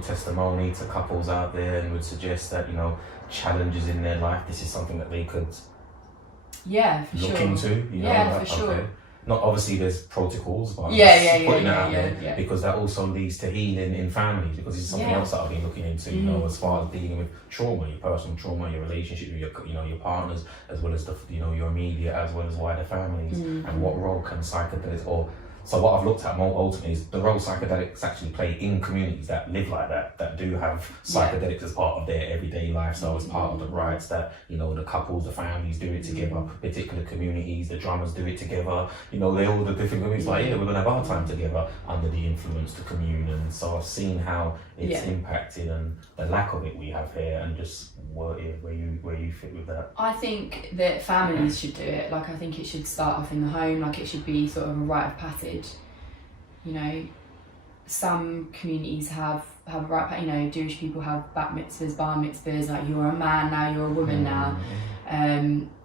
personal testimony to couples out there and would suggest that, you know, challenges in their life, this is something that they could look into, you know? Yeah, for sure. Not obviously there's protocols, but putting it out there because that also leads to healing in families, because it's something else that I've been looking into, you know, as far as dealing with trauma, your personal trauma, your relationship with your, you know, your partners, as well as the, you know, your immediate, as well as wider families, and what role can psychedelics so what I've looked at more ultimately is the role psychedelics actually play in communities that live like that do have psychedelics as part of their everyday lifestyle, as part of the rites that, you know, the couples, the families do it together, particular communities, the drummers do it together, you know, they all the different communities, like, we're gonna have our time together under the influence to commune. And so I've seen how it's impacted and the lack of it we have here, and just where you fit with that. I think that families should do it. Like, I think it should start off in the home, like it should be sort of a rite of passage. You know, some communities have a rite, you know, Jewish people have bat mitzvahs, bar mitzvahs, like you're a man now, you're a woman now.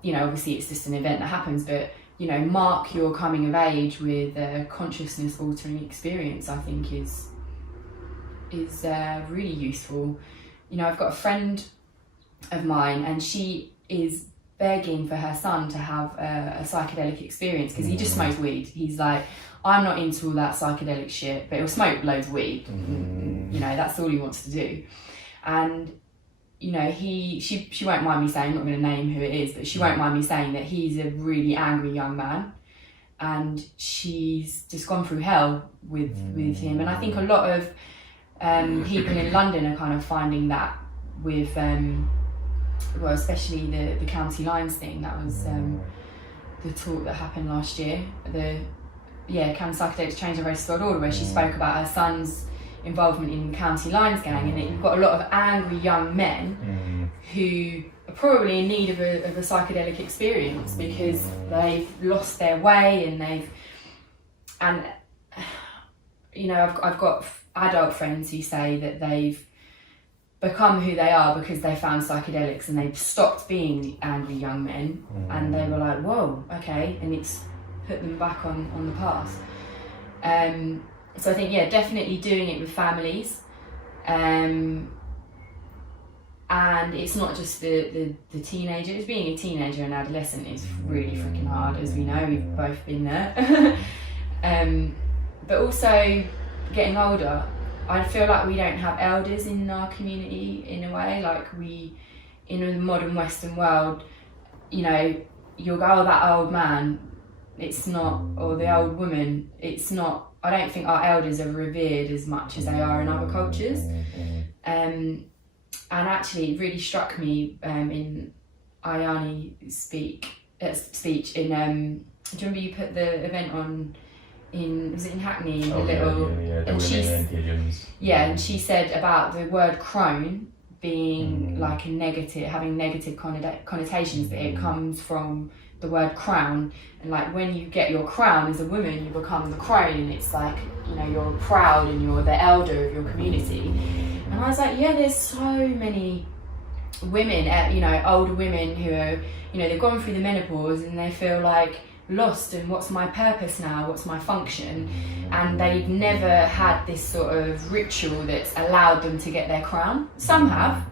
You know, obviously it's just an event that happens, but, you know, mark your coming of age with a consciousness altering experience, I think is really useful. You know, I've got a friend of mine, and she is begging for her son to have a psychedelic experience because he just smokes weed. He's like, I'm not into all that psychedelic shit, but he'll smoke loads of weed. You know, that's all he wants to do. And, you know, she won't mind me saying, I'm not going to name who it is, but she won't mind me saying that he's a really angry young man, and she's just gone through hell with him. And I think a lot of people in London are kind of finding that with well, especially the county lines thing. That was the talk that happened last year, the County Psychedelics Change the Racist World Order, where she spoke about her son's involvement in county lines gang, and you've got a lot of angry young men who are probably in need of a psychedelic experience because they've lost their way, and you know, I've got adult friends who say that they've become who they are because they found psychedelics and they've stopped being angry young men, and they were like, whoa, okay, and it's put them back on the path. So I think, definitely doing it with families, and it's not just the teenagers. Being a teenager and adolescent is really freaking hard, as we know, we've both been there. But also getting older, I feel like we don't have elders in our community in a way. Like, we, in the modern Western world, you know, you'll go, oh, that old man, it's not, or the old woman, it's not. I don't think our elders are revered as much as they are in other cultures. And actually it really struck me in Aimee speech in, do you remember you put the event on was it in Hackney? And she said about the word crone being like a negative, having negative connotations, that it comes from the word crown, and like when you get your crown as a woman, you become the crone, and it's like, you know, you're proud and you're the elder of your community. And I was like, there's so many women, you know, older women who are, you know, they've gone through the menopause and they feel like lost, and what's my purpose now, what's my function, and they've never had this sort of ritual that's allowed them to get their crown. Some have,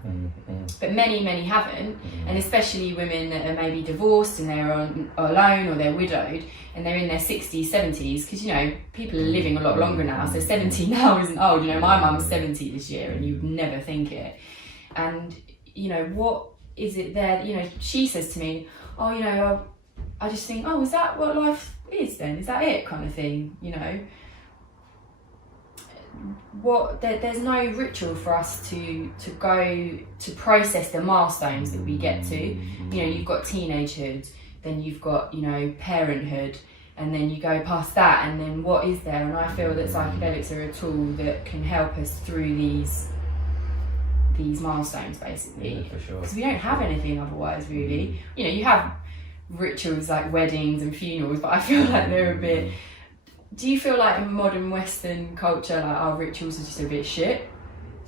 but many haven't, and especially women that are maybe divorced and they're alone, or they're widowed and they're in their 60s, 70s, because, you know, people are living a lot longer now, so 70 now isn't old. You know, my mum's 70 this year and you'd never think it. And, you know, what is it there, you know, she says to me, oh, you know, I just think, oh, is that what life is then? Is that it, kind of thing, you know? There's no ritual for us to go to process the milestones that we get to. You know, you've got teenagehood, then you've got, you know, parenthood, and then you go past that, and then what is there? And I feel that psychedelics are a tool that can help us through these milestones, basically. Yeah, for sure. Because we don't have anything otherwise, really. You know, you have rituals like weddings and funerals, but I feel like they're a bit. Do you feel like in modern Western culture, like our rituals are just a bit shit?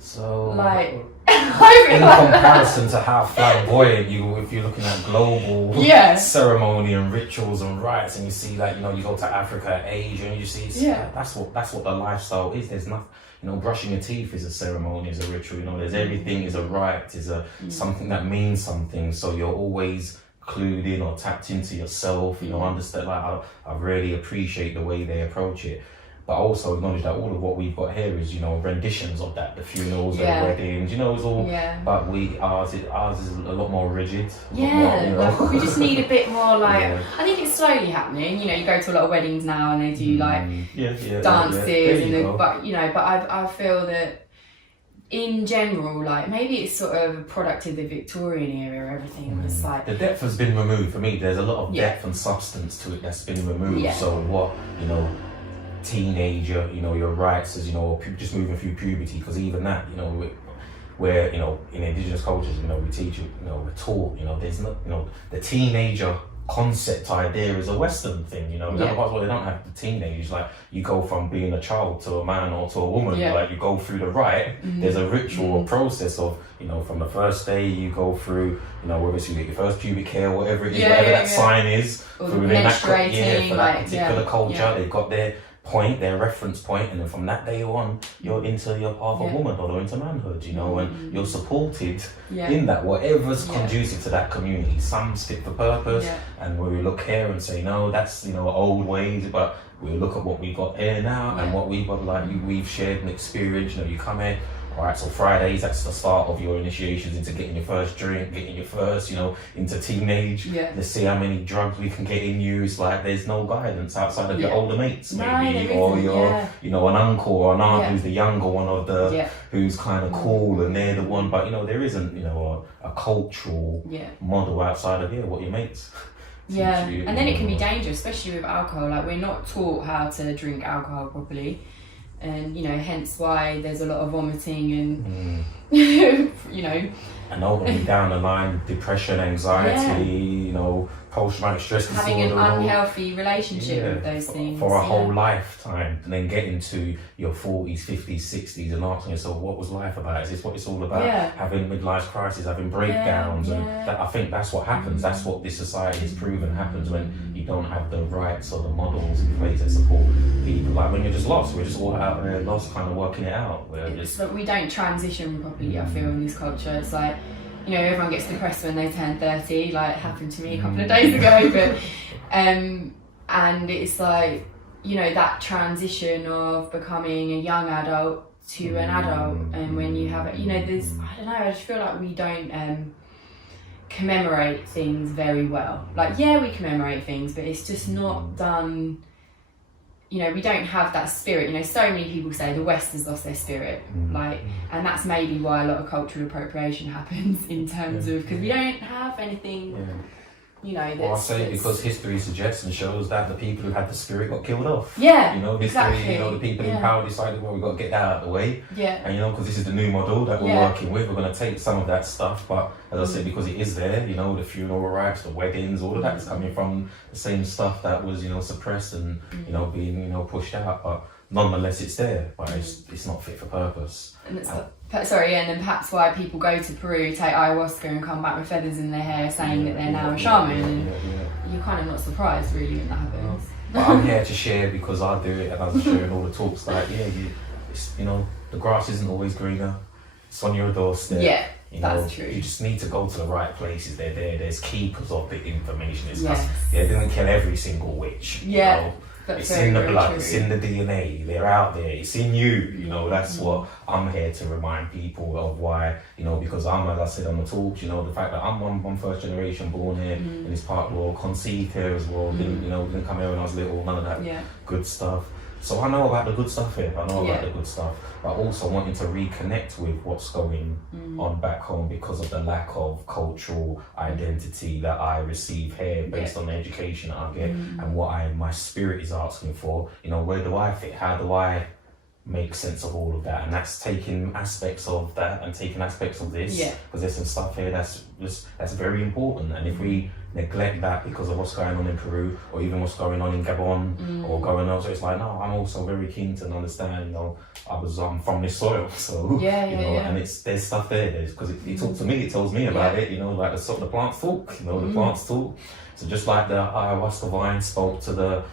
So, like, in comparison to how flamboyant if you're looking at global ceremony and rituals and rites, and you see, like, you know, you go to Africa, Asia, and you see that's what the lifestyle is. There's nothing. you know, brushing your teeth is a ceremony, is a ritual. You know, there's everything is a rite, is a something that means something. So you're always clued in or tapped into yourself. You know, understand. Like I really appreciate the way they approach it. But also acknowledge that all of what we've got here is, you know, renditions of that. The funerals, the weddings, you know, it's all. Yeah. But ours is a lot more rigid. Yeah. More, you know. Like, we just need a bit more like. I think it's slowly happening. You know, you go to a lot of weddings now and they do like dances but you know, but I feel that in general, like maybe it's sort of a product of the Victorian era. Everything was like the depth has been removed for me. There's a lot of depth and substance to it that's been removed. Yeah. So what, you know. Teenager, you know, your rights as, you know, just moving through puberty, because even that, you know, where, you know, in indigenous cultures, you know, we teach, you know, we're taught, you know, there's not, you know, the teenager concept idea is a Western thing, you know. In other parts where they don't have the teenage, like you go from being a child to a man or to a woman, like you go through the rite. There's a ritual or process of, you know, from the first day you go through, you know, whether it's you get your first pubic hair, whatever it is, whatever that sign is, or through menstruating, for that particular culture, they've got their point, their reference point, and then from that day on, you're into your path of womanhood or into manhood, you know, and you're supported in that, whatever's conducive to that community. Some stick for purpose, and we look here and say, no, that's, you know, old ways, but we look at what we got here now and what we've got, like we've shared an experience. You know, you come here. Alright, so Fridays, that's the start of your initiations into getting your first drink, getting your first, you know, into teenage. Let's see how many drugs we can get in you. It's like there's no guidance outside of your older mates, maybe, or your, you know, an uncle or an aunt who's the younger one of the, who's kind of cool and they're the one. But, you know, there isn't, you know, a cultural model outside of here, what your mates. Yeah, you, and then it can be dangerous, especially with alcohol. Like, we're not taught how to drink alcohol properly. And, you know, hence why there's a lot of vomiting and, you know. And ultimately down the line, depression, anxiety, you know, post-traumatic stress disorder. Having an unhealthy relationship with those things. For a whole lifetime. And then getting to your 40s, 50s, 60s and asking yourself, what was life about? Is this what it's all about? Having midlife crisis, having breakdowns. And that, I think that's what happens. That's what this society has proven happens when you don't have the rights or the models in place that support people. Like when you're just lost, we're just all out there lost, kind of working it out. But we don't transition properly, I feel, in this culture. It's like, you know, everyone gets depressed when they turn 30, like it happened to me a couple of days ago, but and it's like, you know, that transition of becoming a young adult to an adult, and when you have it, you know, there's, I don't know, I just feel like we don't commemorate things very well. Like, yeah, we commemorate things, but it's just not done. You know, we don't have that spirit. You know, so many people say the West has lost their spirit, like, and that's maybe why a lot of cultural appropriation happens in terms of, because we don't have anything, you know. Well, I say because history suggests and shows that the people who had the spirit got killed off. Yeah, you know, history, you know, the people in power decided, well, we've got to get that out of the way. Yeah. And, you know, because this is the new model that we're working with, we're going to take some of that stuff, but as I said, because it is there, you know, the funeral rites, the weddings, all of that is coming from the same stuff that was, you know, suppressed and, you know, being, you know, pushed out, but nonetheless it's there, but it's not fit for purpose. And it's and then perhaps why people go to Peru, take ayahuasca and come back with feathers in their hair saying that they're now a shaman, and you're kind of not surprised really when that happens. But I'm here to share because I do it, and I'm sharing all the talks like, you know, the grass isn't always greener, it's on your doorstep. Yeah. You know, that's true. You just need to go to the right places. They're there. There's keepers of the information. It didn't kill every single witch. Yeah. You know? It's in the blood, it's in the DNA, they're out there, it's in you, you know, that's what I'm here to remind people of why, you know, because I'm, as I said on the talk, you know, the fact that I'm one first generation born here in this part of the world, conceived here as well, didn't come here when I was little, none of that good stuff. So I know about the good stuff here, I know about the good stuff, but also wanting to reconnect with what's going on back home because of the lack of cultural identity that I receive here based on the education that I get and what my spirit is asking for. You know, where do I fit? How do I make sense of all of that? And that's taking aspects of that and taking aspects of this, because there's some stuff here that's very important, and if we neglect that because of what's going on in Peru or even what's going on in Gabon or going on, so it's like, no, I'm also very keen to understand, you know, I'm from this soil, so you know, and there's stuff there, because it talks to me, it tells me about it, you know, like the plants talk, you know, the plants talk. So just like the ayahuasca vine spoke to the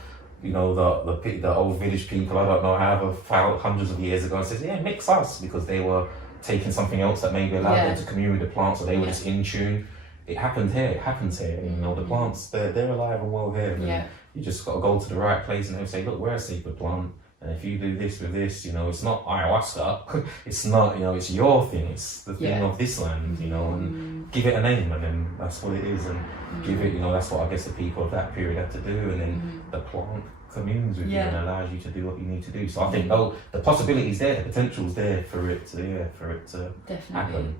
you know, the old village people, I don't know, however hundreds of years ago, and says, yeah, mix us, because they were taking something else that maybe allowed them to commune with the plants, or they were just in tune. It happens here, you know, the plants, they're alive and well here. And you just got to go to the right place and they say, look, we're a sacred plant. And if you do this with this, you know, it's not ayahuasca, it's not, you know, it's your thing, it's the thing of this land, you know, and give it a name, and then that's what it is, and give it, you know, that's what I guess the people of that period had to do, and then the plant communes with you and allows you to do what you need to do. So I think, the possibility's there, the potential's there for it to happen.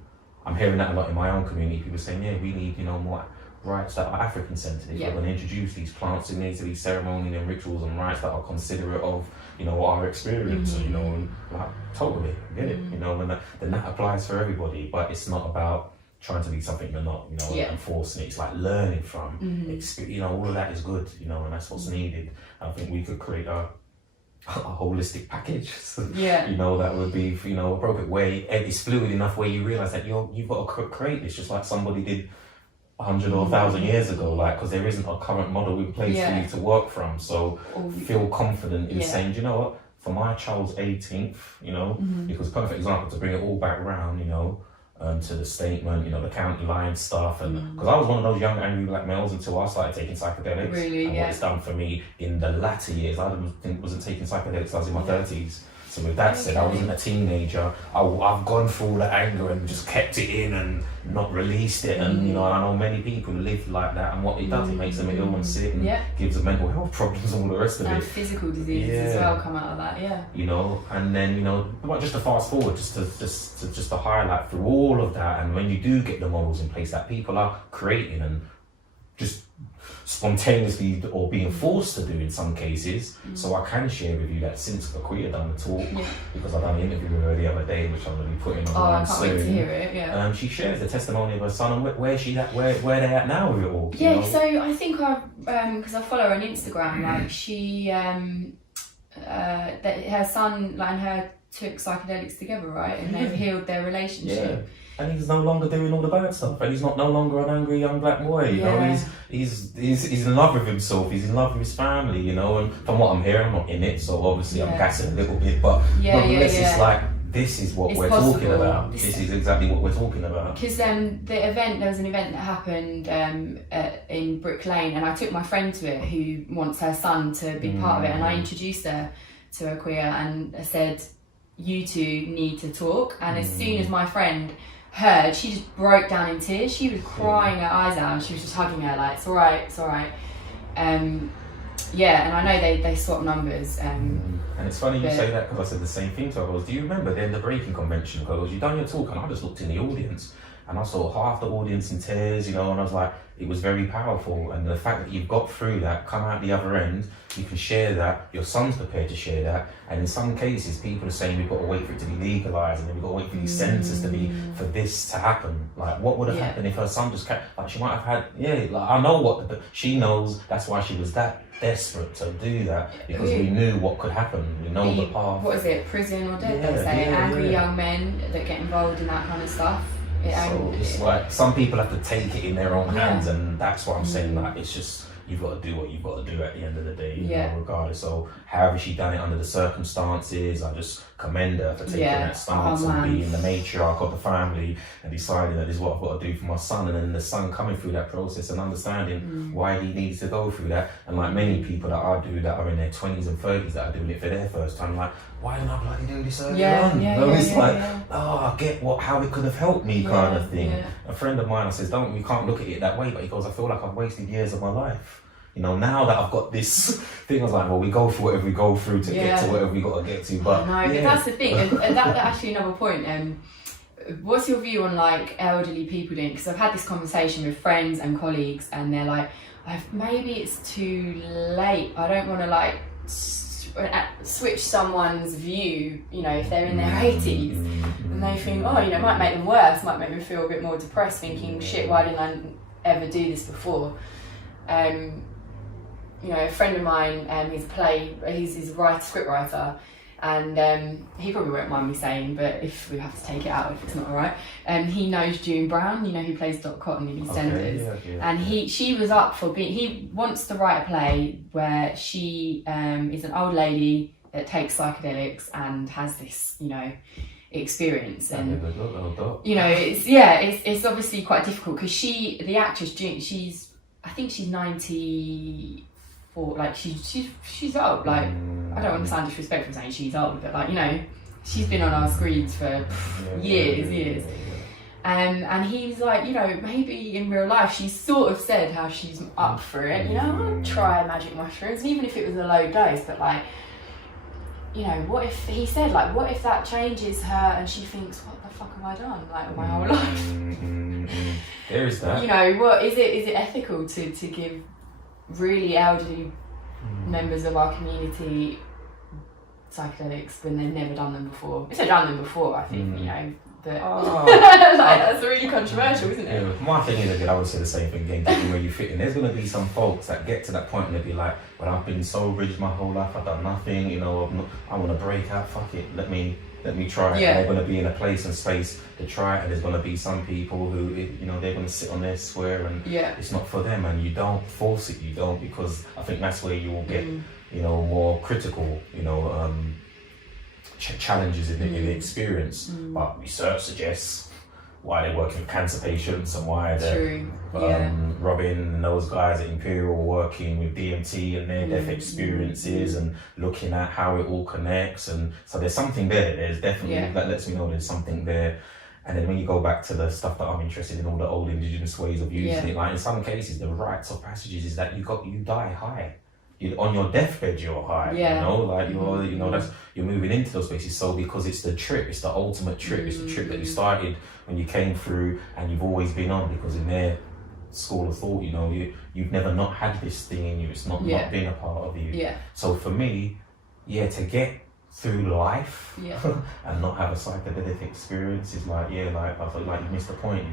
I'm hearing that a lot in my own community, people saying, yeah, we need, you know, more rites that are African centered. We're going to introduce these plants in these ceremonies and rituals and rites that are considerate of, you know, our experience, you know, and like, totally get it, you know, and then that applies for everybody, but it's not about trying to be something you're not, you know, and forcing it. It's like learning from, you know, all of that is good, you know, and that's what's needed. I think we could create a holistic package, you know, that would be, you know, appropriate, where it's fluid enough where you realise that you've got to create this just like somebody did 100 or 1,000 years ago, like, because there isn't a current model in place for you to work from. So feel confident in saying, do you know what, for my child's 18th, you know, because perfect example to bring it all back round, you know, to the statement, you know, the county line stuff, and because I was one of those young angry black males until I started taking psychedelics. Really, and what it's done for me in the latter years, I wasn't taking psychedelics, I was in my 30s. So with that said, I wasn't a teenager. I've gone through all the anger and just kept it in and not released it. And you know, I know many people live like that, and what it does, it makes them ill and sick and gives them mental health problems and all the rest of it. And physical diseases as well come out of that, You know, and then, you know, but just to fast forward, just to highlight through all of that, and when you do get the models in place that people are creating and just spontaneously or being forced to do in some cases. So I can share with you that since Aquia done the talk, because I done an interview with her the other day, which I'm going to be putting on soon. I can't wait to hear it, she shares the testimony of her son and where she's at, where they're at now with it all. Yeah, you know? So I think because I follow her on Instagram, like she, that her son like, and her took psychedelics together, right? And they've healed their relationship. And he's no longer doing all the bad stuff, and he's not no longer an angry young black boy. You know, he's in love with himself. He's in love with his family. You know, and from what I'm hearing, I'm not in it, so obviously I'm gassing a little bit. But nonetheless, it's like this is what we're talking about. This is exactly what we're talking about. Because there was an event that happened in Brick Lane, and I took my friend to it who wants her son to be part of it, and I introduced her to Aquia, and I said, you two need to talk. And as soon as my friend heard, she just broke down in tears. She was crying her eyes out, and she was just hugging her like, it's all right. And I know they swap numbers. And it's funny you say that, because I said the same thing to her. I goes, do you remember then the breaking convention? Because you done your talk, and I just looked in the audience, and I saw half the audience in tears, you know, and I was like, it was very powerful. And the fact that you've got through that, come out the other end, you can share that, your son's prepared to share that, and in some cases people are saying we've got to wait for it to be legalised, and then we've got to wait for these sentences to be, for this to happen. Like, what would have happened if her son just kept, like, she might have had, like, I know what, she knows, that's why she was that desperate to do that, because we knew what could happen, we know the path. What is it, prison or death, they say, angry young men that get involved in that kind of stuff. So it's like, some people have to take it in their own hands, and that's what I'm saying, like, it's just, you've got to do what you've got to do at the end of the day, you know, regardless. So however she done it under the circumstances, I just commend her for taking that stance and being the matriarch of the family and deciding that this is what I've got to do for my son, and then the son coming through that process and understanding why he needs to go through that. And like many people that I do that are in their 20s and 30s that are doing it for their first time, like, why didn't I bloody do this earlier on? I get how it could have helped me, kind of thing. A friend of mine says, you can't look at it that way, but he goes, I feel like I've wasted years of my life. You know, now that I've got this thing, I was like, well, we go through whatever we go through to get to whatever we got to get to. But but that's the thing, and that's actually another point. What's your view on like elderly people doing? Because I've had this conversation with friends and colleagues, and they're like, maybe it's too late. I don't want to like switch someone's view, you know, if they're in their 80s, and they think, it might make them worse, might make them feel a bit more depressed, thinking, shit, why didn't I ever do this before? You know, a friend of mine, he's a script writer, And he probably won't mind me saying, but if we have to take it out, if it's not alright, he knows June Brown, you know, who plays Dot Cotton in EastEnders, and she was up for he wants to write a play where she is an old lady that takes psychedelics and has this, you know, experience, and you know, it's obviously quite difficult because the actress June, I think she's 94, like she's old, like I don't want to sound disrespectful saying she's old, but like, you know, she's been on our screens for years. And he was like, you know, maybe in real life she's sort of said how she's up for it, you know, I want to try magic mushrooms, and even if it was a low dose, but like, you know, what if he said, like, what if that changes her and she thinks, what the fuck have I done, like, my whole life? There is that. You know, what is it ethical to give really elderly members of our community psychedelics when they've never done them before? If they've done them before, I think, you know, but like, that's really controversial, isn't it? Yeah, my thing is, again, I would say the same thing again, given where you fit in. There's going to be some folks that get to that point and they'll be like, well, I've been so rich my whole life, I've done nothing, you know, I want to break out, fuck it, let me try it. Yeah. And they're going to be in a place and space to try it, and there's going to be some people who, you know, they're going to sit on their square and it's not for them, and you don't force it, you don't, because I think that's where you will get, you know, more critical, you know, challenges in the experience. But research suggests why they're working with cancer patients and why they're Robin and those guys at Imperial working with DMT and their death experiences and looking at how it all connects. And so there's something there. There's definitely that lets me know there's something there. And then when you go back to the stuff that I'm interested in, all the old indigenous ways of using it, like in some cases the rites of passages is that you die high. On your deathbed you're high, you know, like you're, you know, that's, you're moving into those spaces. So because it's the trip, it's the ultimate trip, it's the trip that you started when you came through and you've always been on, because in their school of thought, you know, you've never not had this thing in you, it's not been a part of you. So for me, to get through life and not have a psychedelic experience is like, I feel like you missed the point.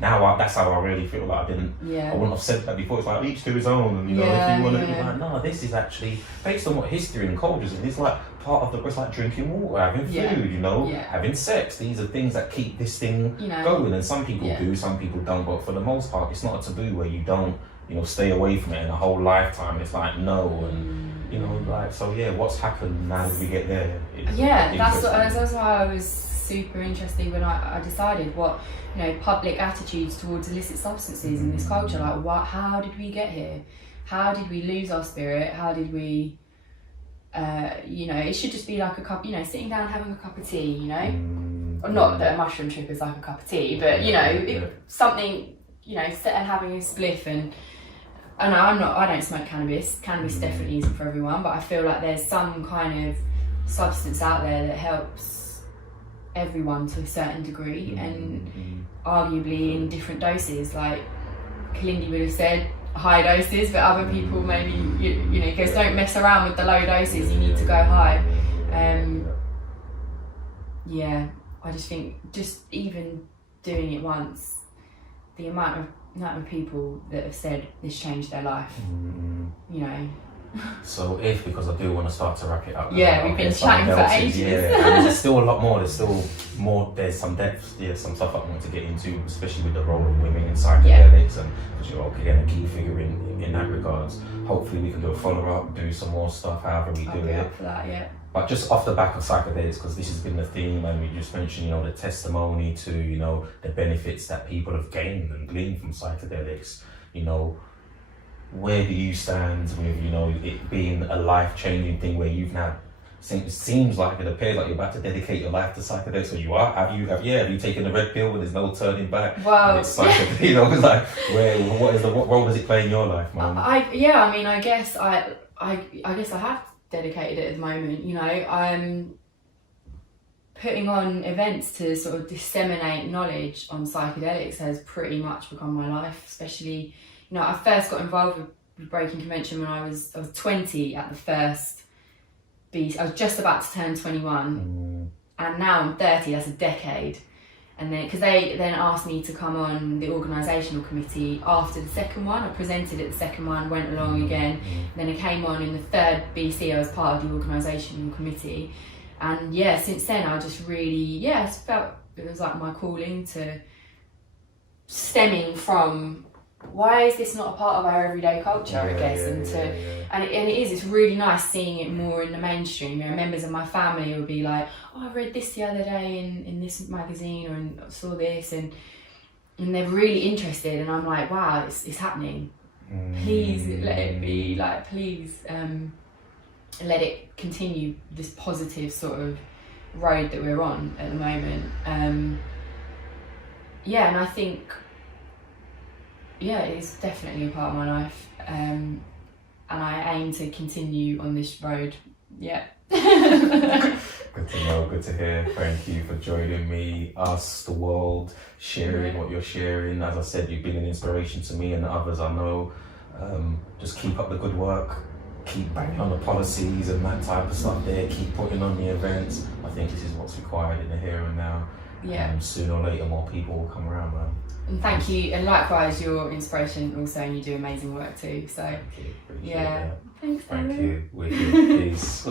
Now that's how I really feel. Like I wouldn't have said that before. It's like each to his own, and you know, if you want to be like, no, this is actually based on what history and cultures, and it's like part of it's like drinking water, having food, you know, having sex. These are things that keep this thing going, and some people do, some people don't, but for the most part, it's not a taboo where you don't, you know, stay away from it in a whole lifetime. It's like no, and you know, like, so what's happened now that we get there? That's why I was super interested when I decided what, you know, public attitudes towards illicit substances in this culture, like how did we get here? How did we lose our spirit? How did we, you know, it should just be like a cup, you know, sitting down having a cup of tea, you know, not that a mushroom trip is like a cup of tea, but you know, something, you know, sit and having a spliff and I don't smoke cannabis. Cannabis definitely isn't for everyone, but I feel like there's some kind of substance out there that helps everyone to a certain degree, and arguably in different doses. Like Kalindi would have said, high doses, but other people maybe, you know, because don't mess around with the low doses, you need to go high. I just think just even doing it once, the amount of people that have said this changed their life, you know. So because I do want to start to wrap it up. We've been chatting for ages. And there's still a lot more. There's some depth. Some stuff I want to get into, especially with the role of women in psychedelics, and because you're again a key figure in that regards. Hopefully we can do a follow-up, do some more stuff, however we do it. Up for that, But just off the back of psychedelics, because this has been the theme, and we just mentioned, you know, the testimony to, you know, the benefits that people have gained and gleaned from psychedelics. You know, where do you stand with, you know, it being a life-changing thing where you've now, it seems like, it appears like you're about to dedicate your life to psychedelics, so you are? Have you taken the red pill where there's no turning back? Well, it's you know, it's like, what role does it play in your life, man? I guess I have dedicated it at the moment, you know. I'm putting on events to sort of disseminate knowledge on psychedelics has pretty much become my life, especially, you know, I first got involved with Breaking Convention when I was 20 at the first beast. I was just about to turn 21 and now I'm 30, that's a decade. And then, because they then asked me to come on the organisational committee after the second one. I presented at the second one, went along again. Then I came on in the third BC. I was part of the organisational committee. And yeah, since then I just really, felt it was like my calling to stemming from why is this not a part of our everyday culture, I guess, and it is, it's really nice seeing it more in the mainstream. You know, members of my family will be like, oh, I read this the other day in this magazine, or I saw this, and they're really interested, and I'm like, wow, it's happening. Please let it be, like, please let it continue this positive sort of road that we're on at the moment. And I think it's definitely a part of my life, and I aim to continue on this road. Good to know, good to hear. Thank you for joining me, us, the world, sharing what you're sharing. As I said, you've been an inspiration to me and the others I know. Just keep up the good work, keep banging on the policies and that type of stuff there, keep putting on the events. I think this is what's required in the here and now. Sooner or later more people will come around, man. And thank you, and likewise, your inspiration also, and you do amazing work too. So, thanks, thank you. Wicked. Peace.